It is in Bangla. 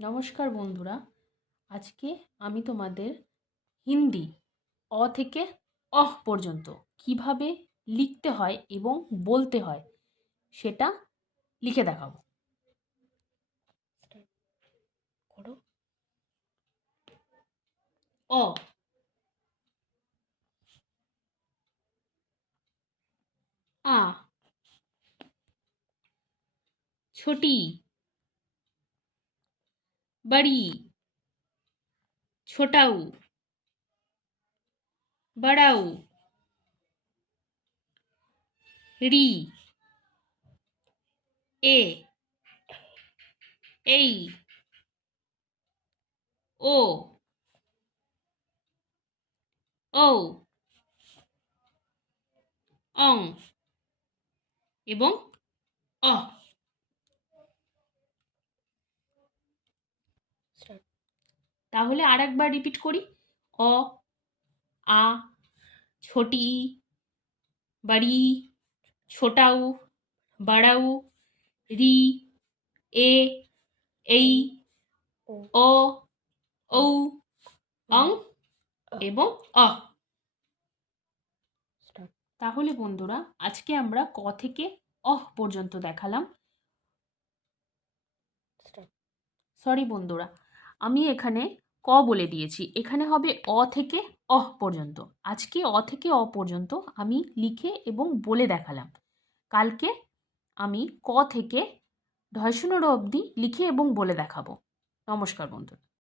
নমস্কার বন্ধুরা, আজকে আমি তোমাদের হিন্দি অ থেকে অহ পর্যন্ত কিভাবে লিখতে হয় এবং বলতে হয় সেটা লিখে দেখাবো। করো। অ, আ, ছোটি, বড়ি, ছোটাউ, বড়াউ, রি, এ, এই, ও, ঔ, অং এবং অহ। তাহলে আরেকবার রিপিট করি। অ, আ, ছোটি, বড়ি, ছোটাউ, বড়াউ, রি, এ, এই, অ, ঔ, অং এবং অহ। তাহলে বন্ধুরা, আজকে আমরা ক থেকে অহ পর্যন্ত দেখালাম। সরি বন্ধুরা, আমি এখানে ক বলে দিয়েছি, এখানে হবে অ থেকে অহ পর্যন্ত। আজকে অ থেকে অ পর্যন্ত আমি লিখে এবং বলে দেখালাম। কালকে আমি ক থেকে ঢ অবধি লিখে এবং বলে দেখাবো। নমস্কার বন্ধুরা।